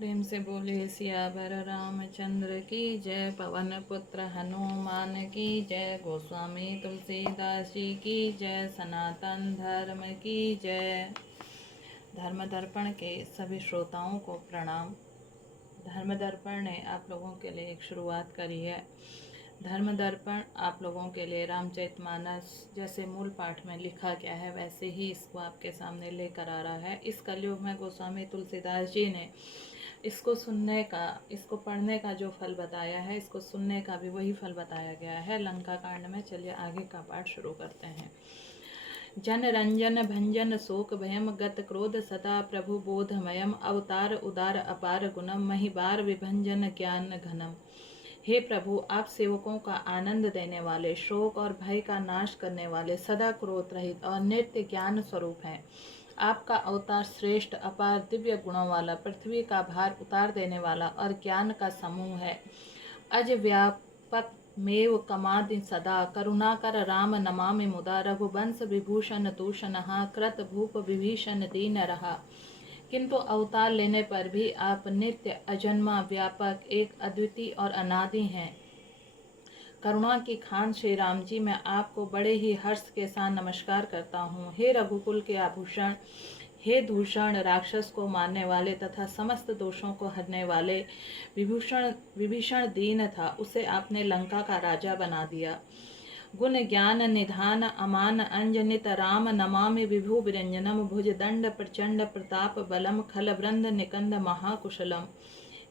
प्रेम से बोले सियावर रामचंद्र की जय। पवन पुत्र हनुमान की जय। गोस्वामी तुलसीदास जी की जय। सनातन धर्म की जय। धर्म दर्पण के सभी श्रोताओं को प्रणाम। धर्म दर्पण ने आप लोगों के लिए एक शुरुआत करी है। धर्म दर्पण आप लोगों के लिए रामचरितमानस जैसे मूल पाठ में लिखा गया है वैसे ही इसको आपके सामने लेकर आ रहा है। इस कलयुग में गोस्वामी तुलसीदास जी ने इसको सुनने का, इसको पढ़ने का जो फल बताया है, इसको सुनने का भी वही फल बताया गया है लंका कांड में। चलिए आगे का पाठ शुरू करते हैं। जन रंजन भंजन शोक भयम गत क्रोध सदा प्रभु बोधमयम अवतार उदार अपार गुणम महिबार विभंजन ज्ञान घनम। हे प्रभु, आप सेवकों का आनंद देने वाले, शोक और भय का नाश करने वाले, सदा क्रोध रहित और नित्य ज्ञान स्वरूप हैं। आपका अवतार श्रेष्ठ अपार दिव्य गुणों वाला, पृथ्वी का भार उतार देने वाला और ज्ञान का समूह है। अज व्यापक मेव कमादि सदा करुणाकर राम नमामि मुदा। रघुवंश विभूषण दूषणहा कृत भूप विभीषण दीन रहा। किंतु अवतार लेने पर भी आप नित्य अजन्मा व्यापक एक अद्वितीय और अनादि हैं। करुणा की खान श्री राम जी, मैं आपको बड़े ही हर्ष के साथ नमस्कार करता हूँ। हे रघुकुल के आभूषण, हे दूषण राक्षस को मारने वाले तथा समस्त दोषों को हरने वाले विभीषण दीन था, उसे आपने लंका का राजा बना दिया। गुण ज्ञान निधान अमान अंजनित राम नमामि विभु विरंजनम। भुज दंड प्रचंड प्रताप बलम खल वृंद निकंद महाकुशलम।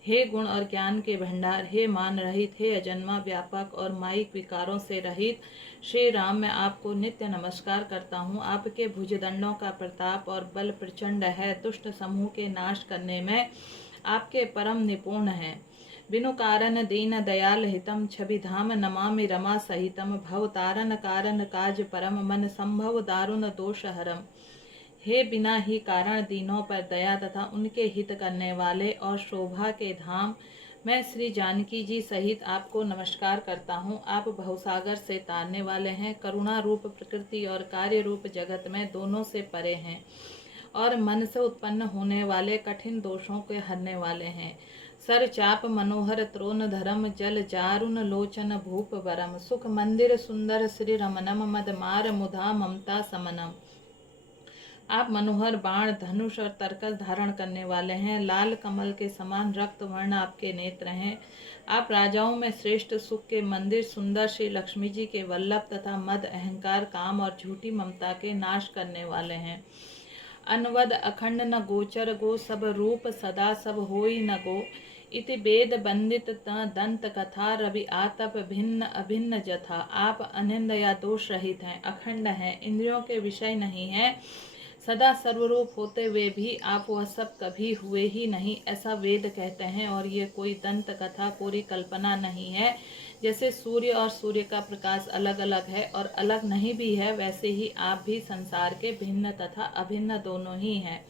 हे गुण और ज्ञान के भंडार, हे मान रहित, हे अजन्मा व्यापक और माइक विकारों से रहित श्री राम, मैं आपको नित्य नमस्कार करता हूँ। आपके भुजदंडों का प्रताप और बल प्रचंड है। दुष्ट समूह के नाश करने में आपके परम निपुण हैं। बिनु कारण दीन दयाल हितम छवि धाम नमामि रमा सहितम। भव तारण कारण काज परम मन संभव दारुण दोष हरम। हे बिना ही कारण दीनों पर दया तथा उनके हित करने वाले और शोभा के धाम, मैं श्री जानकी जी सहित आपको नमस्कार करता हूँ। आप भवसागर से तारने वाले हैं, करुणा रूप प्रकृति और कार्य रूप जगत में दोनों से परे हैं और मन से उत्पन्न होने वाले कठिन दोषों के हरने वाले हैं। सर चाप मनोहर त्रोन धरम जल जारुन लोचन भूप वरम। सुख मंदिर सुंदर श्री रमनम मद मार मुधा ममता समनम। आप मनोहर बाण धनुष और तरकस धारण करने वाले हैं। लाल कमल के समान रक्त वर्ण आपके नेत्र हैं। आप राजाओं में श्रेष्ठ, सुख के मंदिर सुंदर श्री लक्ष्मी जी के वल्लभ तथा मद अहंकार काम और झूठी ममता के नाश करने वाले हैं। अनवद अखंड न गोचर गो सब रूप सदा सब होई न गो। इति वेद बंदित दंत कथा रवि आतप भिन्न अभिन्न जथा। आप अनिंद या दोष रहित हैं, अखंड हैं, इंद्रियों के विषय नहीं हैं, सदा सर्वरूप होते हुए भी आप वह सब कभी हुए ही नहीं, ऐसा वेद कहते हैं। और ये कोई दंत कथा पूरी कल्पना नहीं है। जैसे सूर्य और सूर्य का प्रकाश अलग अलग है और अलग नहीं भी है, वैसे ही आप भी संसार के भिन्न तथा अभिन्न दोनों ही हैं।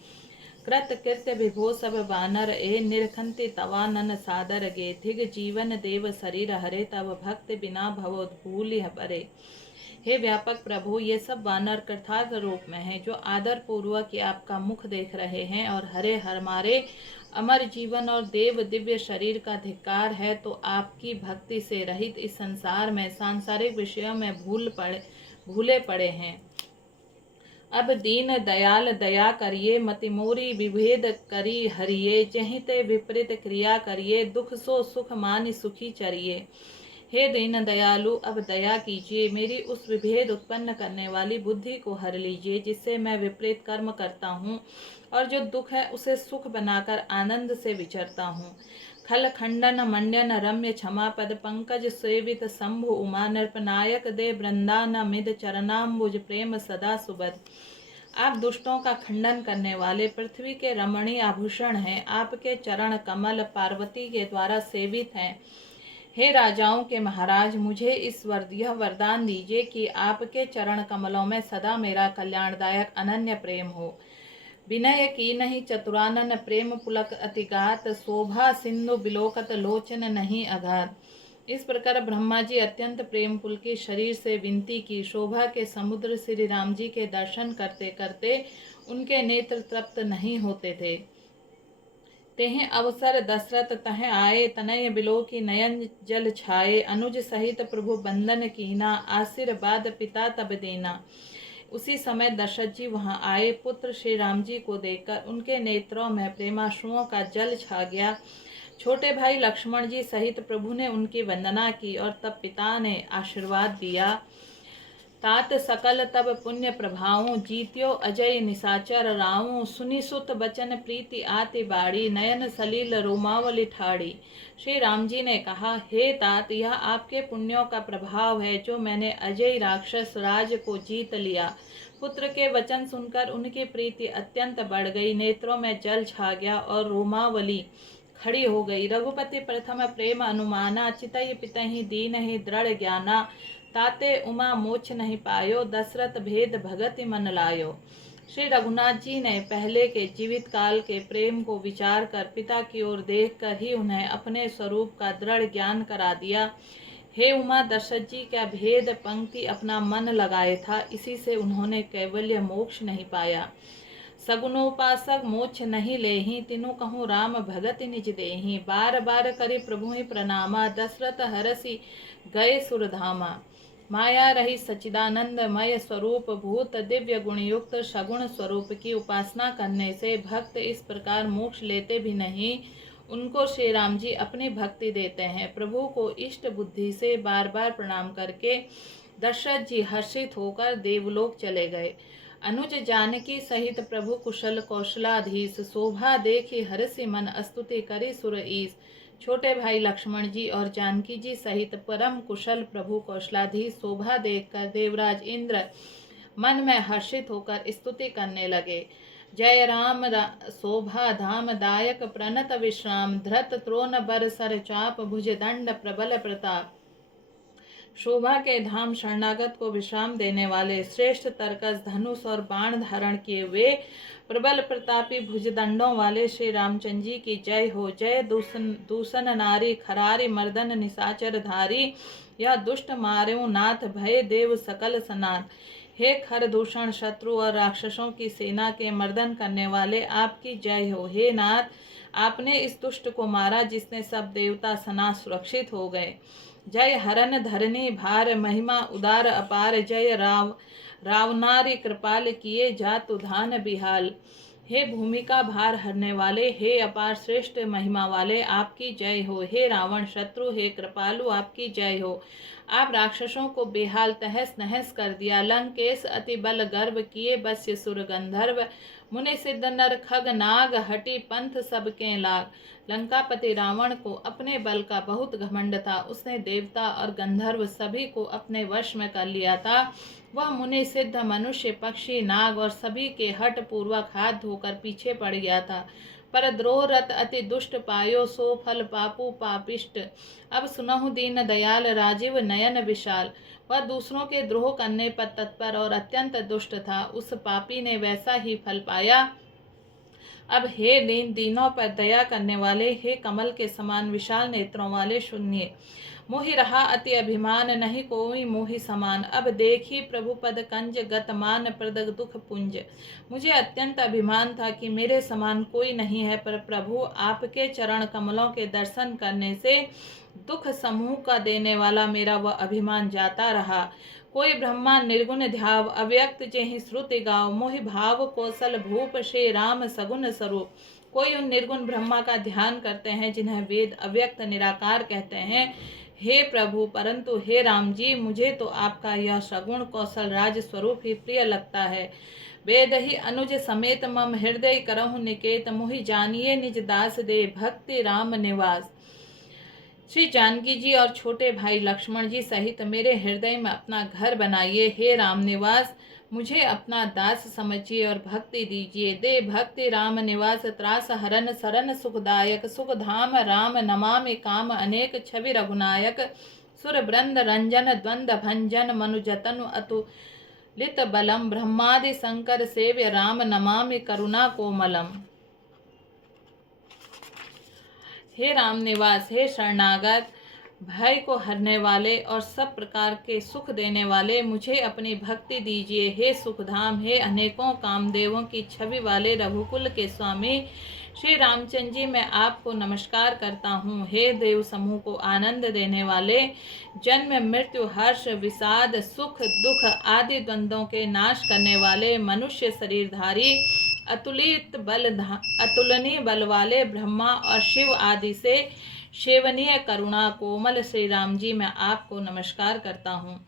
कृत कृत्य विभो सब वानर ए निरखंति तवानन सादर गे। धिग जीवन देव शरीर हरे तब भक्त बिना भवोद्भूल परे। हे व्यापक प्रभु, ये सब वानर कृतार्थ रूप में हैं, जो आदर पूर्वक आपका मुख देख रहे हैं और हरे हमारे अमर जीवन और देव दिव्य शरीर का धिक्कार है, तो आपकी भक्ति से रहित इस संसार में सांसारिक विषयों में भूले पड़े हैं। अब दीन दयाल दया करिए, मतिमोरी विभेद करी हरिये। जहिते विपरीत क्रिया करिए, दुख सो सुख मानि सुखी चरिए। हे दीन दयालु, अब दया कीजिए, मेरी उस विभेद उत्पन्न करने वाली बुद्धि को हर लीजिए, जिससे मैं विपरीत कर्म करता हूँ और जो दुख है उसे सुख बनाकर आनंद से विचरता हूँ। खल खंडन मंडन रम्य क्षमा पद पंकज सेवित शंभु उमा। नृपनायक दे वृंदानमिद चरणाम्बुज प्रेम सदा सुबद। आप दुष्टों का खंडन करने वाले पृथ्वी के रमणीय आभूषण हैं। आपके चरण कमल पार्वती के द्वारा सेवित हैं। हे राजाओं के महाराज, मुझे इस यह वरदान दीजिए कि आपके चरण कमलों में सदा मेरा कल्याणदायक अनन्य प्रेम हो। विनय की नहीं चतुरानन प्रेम पुलक अतिगात। शोभा सिंधु बिलोकत लोचन नहीं अगाध। इस प्रकार ब्रह्मा जी अत्यंत प्रेम पुलकित शरीर से विनती की। शोभा के समुद्र श्री राम जी के दर्शन करते करते उनके नेत्र तृप्त नहीं होते थे। तेह अवसर दशरथ तह आए, तनय बिलो की नयन जल छाए। अनुज सहित प्रभु बंदन कीना, आशीर्वाद पिता तब देना। उसी समय दशरथ जी वहां आए। पुत्र श्री राम जी को देखकर उनके नेत्रों में प्रेमाश्रुओं का जल छा गया। छोटे भाई लक्ष्मण जी सहित प्रभु ने उनकी वंदना की और तब पिता ने आशीर्वाद दिया। तात सकल तब पुण्य प्रभाऊं, जीत्यो अजय निशाचर राऊं। सुनि सुत बचन प्रीति आति बाड़ी, नयन सलील रोमावली ठाड़ी। श्री राम जी ने कहा, हे तात, यह आपके पुण्यों का प्रभाव है जो मैंने अजय राक्षस राज को जीत लिया। पुत्र के वचन सुनकर उनकी प्रीति अत्यंत बढ़ गई, नेत्रों में जल छा गया और रोमावली खड़ी हो गई। रघुपति प्रथम प्रेम अनुमाना, चितई पितहि दीनहि दृढ़ ज्ञाना। ताते उमा मोक्ष नहीं पायो, दशरथ भेद भगति मन लायो। श्री रघुनाथ जी ने पहले के जीवित काल के प्रेम को विचार कर पिता की ओर देखकर ही उन्हें अपने स्वरूप का दृढ़ ज्ञान करा दिया। हे उमा, दशरथ जी क्या भेद पंक्ति अपना मन लगाए था, इसी से उन्होंने कैवल्य मोक्ष नहीं पाया। सगुनोपासक मोक्ष नहीं लेहि, तिनु कहूँ राम भगति निज देहि। बार बार करि प्रभु ही प्रणामा, दशरथ हरसि गए सुरधामा। माया रही सच्चिदानंद मय स्वरूप, भूत दिव्य गुण युक्त सगुण स्वरूप की उपासना करने से भक्त इस प्रकार मोक्ष लेते भी नहीं, उनको श्री राम जी अपनी भक्ति देते हैं। प्रभु को इष्ट बुद्धि से बार बार प्रणाम करके दशरथ जी हर्षित होकर देवलोक चले गए। अनुज जानकी सहित प्रभु कुशल कौशलाधीश, शोभा देखी हर्षि मन स्तुति करी सुर ईश। छोटे भाई लक्ष्मण जी और जानकी जी सहित परम कुशल प्रभु कौशलाधीश शोभा देखकर देवराज इंद्र मन में हर्षित होकर स्तुति करने लगे। जय राम शोभा धाम दायक, प्रणत विश्राम, धृत त्रोन बर सर चाप, भुज दंड प्रबल प्रताप। शोभा के धाम शरणागत को विश्राम देने वाले, श्रेष्ठ तरकस धनुष और बाण धारण किए हुए, प्रबल प्रतापी भुजदंडों वाले श्री रामचंद्र जी की जय हो। जय दूषण नारी खरारी मर्दन निशाचर धारी, यह दुष्ट मार्यो नाथ भय देव सकल सनाथ। हे खर दूषण शत्रु और राक्षसों की सेना के मर्दन करने वाले, आपकी जय हो। हे नाथ, आपने इस दुष्ट को मारा जिसने सब देवता सना सुरक्षित हो गए। जय हरन धरनी भार, महिमा उदार अपार, जय रावनारी कृपाल किए जातु धान बिहाल। हे भूमि का भार हरने वाले, हे अपार श्रेष्ठ महिमा वाले, आपकी जय हो। हे रावण शत्रु, हे कृपालु, आपकी जय हो। आप राक्षसों को बेहाल तहस नहस कर दिया। लंकेश अति बल गर्व किए, बस्य सुर गंधर्व, मुनि सिद्ध नर खग नाग, हटी पंथ सबके लाग। लंकापति रावण को अपने बल का बहुत घमंड था। उसने देवता और गंधर्व सभी को अपने वश में कर लिया था। वह मुनि सिद्ध मनुष्य पक्षी नाग और सभी के हट पूर्वक हाथ धोकर पीछे पड़ गया था। पर द्रोह रत अति दुष्ट पायो, सो फल पापू पापिष्ट। अब सुनहु दीन दयाल, राजीव नयन विशाल। वह दूसरों के द्रोह करने पर तत्पर और अत्यंत दुष्ट था। उस पापी ने वैसा ही फल पाया। अब हे दीनों पर दया करने वाले, हे कमल के समान विशाल नेत्रों वाले, सुनिए। मोहि रहा अति अभिमान, नहीं कोई मोहि समान। अब देखी प्रभु पद कंज, गतमान प्रदग दुख पुंज। मुझे अत्यंत अभिमान था कि मेरे समान कोई नहीं है, पर प्रभु आपके चरण कमलों के दर्शन करने से दुख समूह का देने वाला मेरा वह अभिमान जाता रहा। कोई ब्रह्मा निर्गुण ध्याव, अव्यक्त जेहि श्रुति गाव। मोहि भाव कौशल भूप, श्री राम सगुण स्वरूप। कोई उन निर्गुण ब्रह्मा का ध्यान करते हैं जिन्हें वेद अव्यक्त निराकार कहते हैं। हे प्रभु, परंतु हे राम जी, मुझे तो आपका यह सगुण कौशल राज स्वरूप ही प्रिय लगता है। वेद ही अनुज समेत मम हृदय करहु निकेत, मोहि जानिए निज दास दे भक्ति राम निवास। श्री जानकी जी और छोटे भाई लक्ष्मण जी सहित मेरे हृदय में अपना घर बनाइए। हे राम निवास, मुझे अपना दास समझिए और भक्ति दीजिए। दे भक्ति राम निवास, त्रास हरन शरण सुखदायक। सुख धाम राम नमामि, काम अनेक छवि रघुनायक। सुर वृंद रंजन द्वंद भंजन, मनुजतनु अतुलित बलम। ब्रह्मादि शंकर सेव्य, राम नमामि करुणा कोमलम। हे राम निवास, हे शरणागत, भय को हरने वाले और सब प्रकार के सुख देने वाले मुझे अपनी भक्ति दीजिए। हे सुखधाम, हे अनेकों कामदेवों की छवि वाले रघुकुल के स्वामी श्री रामचंद्र जी, मैं आपको नमस्कार करता हूँ। हे देव समूह को आनंद देने वाले, जन्म मृत्यु हर्ष विषाद सुख दुख आदि द्वंद्वों के नाश करने वाले, मनुष्य शरीरधारी अतुलनीय बल वाले, ब्रह्मा और शिव आदि से सेवनीय करुणा कोमल श्री राम जी, मैं आपको नमस्कार करता हूँ।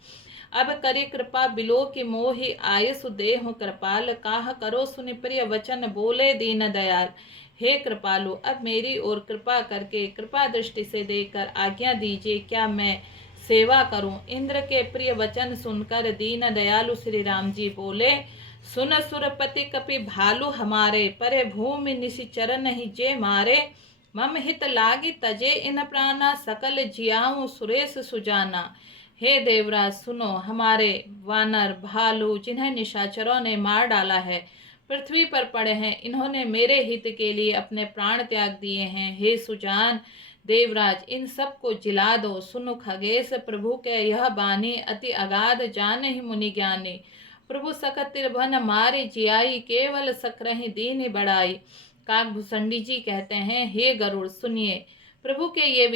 अब करी कृपा बिलो की मोहि आयुष देहु कृपाल, काह करो सुनि प्रिय वचन बोले दीन दयाल। हे कृपालु, अब मेरी ओर कृपा करके कृपा दृष्टि से देखकर आज्ञा दीजिए, क्या मैं सेवा करूं। इंद्र के प्रिय वचन सुनकर दीन दयालु श्री राम जी बोले, सुन सुरपति कपि भालु हमारे, परे भूमि निशिचर नहीं जे मारे। मम हित लागी तजे इन प्राणा, सकल जियाऊं सुरेश सुजाना। हे देवराज सुनो, हमारे वानर भालू जिन्हें निशाचरों ने मार डाला है पृथ्वी पर पड़े हैं, इन्होंने मेरे हित के लिए अपने प्राण त्याग दिए हैं। हे सुजान देवराज, इन सब को जिला दो। सुनो खगेश प्रभु के यह बानी, अति अगाध जान ही मुनि ज्ञानी। प्रभु सकत तिरभन मारे जियाई, केवल सकरहि दीन बढ़ाई। काकभूषणी जी कहते हैं, हे गरुड़ सुनिए, प्रभु के ये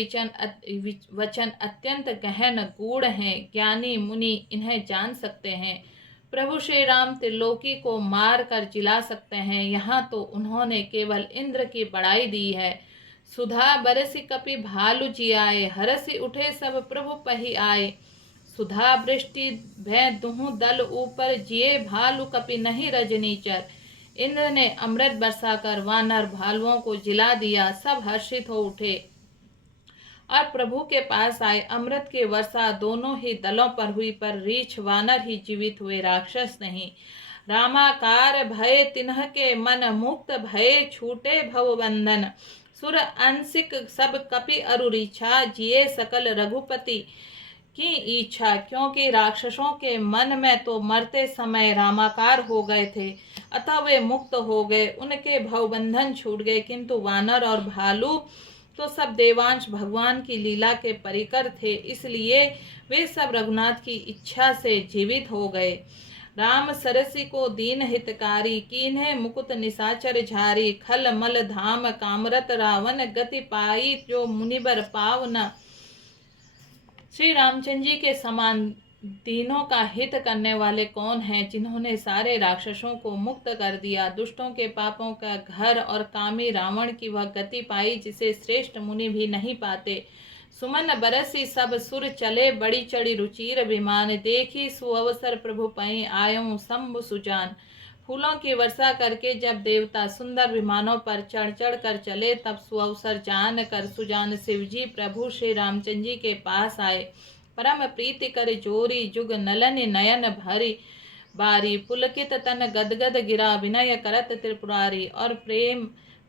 वचन अत्यंत गहन गूढ़ हैं, ज्ञानी मुनि इन्हें जान सकते हैं। प्रभु श्री राम त्रिलोकी को मार कर जिला सकते हैं, यहाँ तो उन्होंने केवल इंद्र की बड़ाई दी है। सुधा बरसी कपि भालु जियाए, हरसि उठे सब प्रभु पही आए। सुधा वृष्टि भय दुहु दल ऊपर, जिए भालु कपि नहीं रजनीचर। इंद्र ने अमृत बरसाकर वानर भालुओं को जिला दिया, सब हर्षित हो उठे और प्रभु के पास आए। अमृत की वर्षा दोनों ही दलों पर हुई, पर रीछ वानर ही जीवित हुए, राक्षस नहीं। रामाकार भय तिन्ह के मन, मुक्त भय छूटे भव बंधन। सुर अंशिक सब कपि अरुरीछा, जिए सकल रघुपति की इच्छा। क्योंकि राक्षसों के मन में तो मरते समय रामाकार हो गए थे, अतः वे मुक्त हो गए, उनके भवबंधन छूट गए। किंतु वानर और भालू तो सब देवांश भगवान की लीला के परिकर थे, इसलिए वे सब रघुनाथ की इच्छा से जीवित हो गए। राम सरसी को दीन हितकारी, कीन्हे मुकुट निशाचर झारी। खल मल धाम कामरत रावण, गति पाई जो मुनिबर पावना। श्री रामचंद्र जी के समान तीनों का हित करने वाले कौन हैं, जिन्होंने सारे राक्षसों को मुक्त कर दिया, दुष्टों के पापों का घर और कामी रावण की वह गति पाई जिसे श्रेष्ठ मुनि भी नहीं पाते। सुमन बरसी सब सुर चले, बड़ी चढ़ी रुचिर विमान। देखी सुअवसर प्रभु पई, आयऊं शंभु सुजान। फूलों की वर्षा करके जब देवता सुंदर विमानों पर चढ़ चढ़ कर चले, तब सुअवसर जान कर सुजान शिवजी प्रभु श्री रामचंद्र जी के पास आए। परम प्रीति कर जोरी, जुग नलन नयन भरी बारी। पुलकित तन गदगद गिरा, विनय करत त्रिपुरारी। और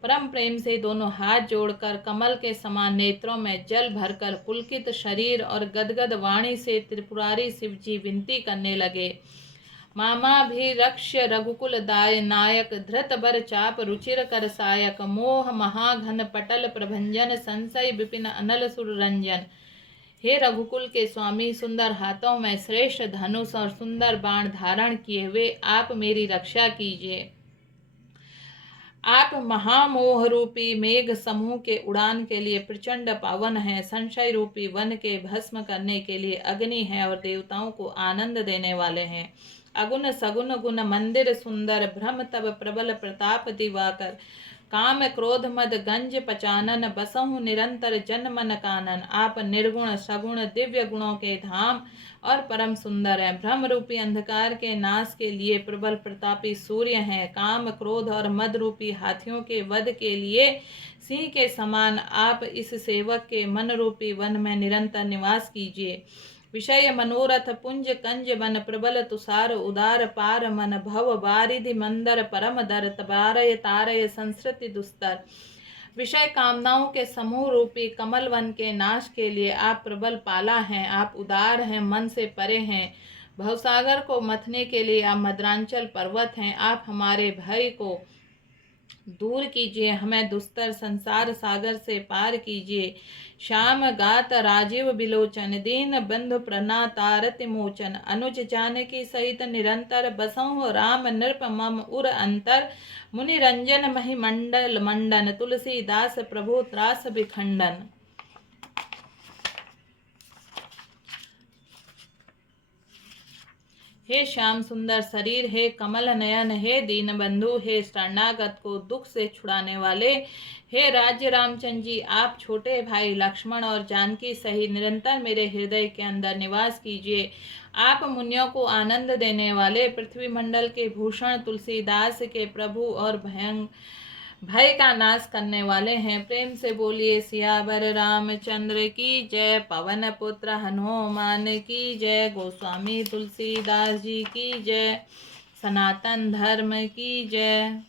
परम प्रेम से दोनों हाथ जोड़कर कमल के समान नेत्रों में जल भरकर पुलकित शरीर और गदगद वाणी से त्रिपुरारी शिवजी विनती करने लगे। मामा भी रक्ष रघुकुल दाय नायक, धृत बर चाप रुचिर कर सायक। मोह महाघन पटल प्रभंजन, संशय विपिन अनल सुर रंजन। हे रघुकुल के स्वामी, सुंदर हाथों में श्रेष्ठ धनुष और सुंदर बाण धारण किए हुए आप मेरी रक्षा कीजिए। आप महामोह रूपी मेघ समूह के उड़ान के लिए प्रचंड पावन हैं, संशय रूपी वन के भस्म करने के लिए अग्नि है और देवताओं को आनंद देने वाले हैं। अगुण सगुण गुण मंदिर सुंदर, भ्रम तब प्रबल प्रताप दिवाकर। काम क्रोध मद गंज पचानन, बसहु निरंतर जन मन कानन। आप निर्गुण सगुण दिव्य गुणों के धाम और परम सुंदर हैं। भ्रम रूपी अंधकार के नाश के लिए प्रबल प्रतापी सूर्य हैं। काम क्रोध और मद रूपी हाथियों के वध के लिए सिंह के समान आप इस सेवक के मन रूपी वन में निरंतर निवास कीजिए। विषय मनोरथ पुंज कंज बन, प्रबल तुषार उदार पार मन। भव बारिधि मंदर परम दर, तबारय तारय संस्कृति दुस्तर। विषय कामनाओं के समूह रूपी कमल वन के नाश के लिए आप प्रबल पाला हैं। आप उदार हैं, मन से परे हैं। भवसागर को मथने के लिए आप मद्रांचल पर्वत हैं। आप हमारे भय को दूर कीजिए, हमें दुस्तर संसार सागर से पार कीजिए। श्याम गात राजीव बिलोचन, दीन बंधु प्रणातारत मोचन। अनुज जानकी सहित निरंतर, बसहु राम नृप मम उर अंतर। मुनि रंजन महिमंडल मंडन, तुलसीदास प्रभु त्रास बिखंडन। हे श्याम सुंदर शरीर, हे कमल नयन, हे दीन बंधु, हे शरणागत को दुख से छुड़ाने वाले, हे राज्य रामचंद्र जी, आप छोटे भाई लक्ष्मण और जानकी सहित निरंतर मेरे हृदय के अंदर निवास कीजिए। आप मुनियों को आनंद देने वाले, पृथ्वी मंडल के भूषण, तुलसीदास के प्रभु और भय का नाश करने वाले हैं। प्रेम से बोलिए सियावर रामचंद्र की जय। पवन पुत्र हनुमान की जय। गोस्वामी तुलसीदास जी की जय। सनातन धर्म की जय।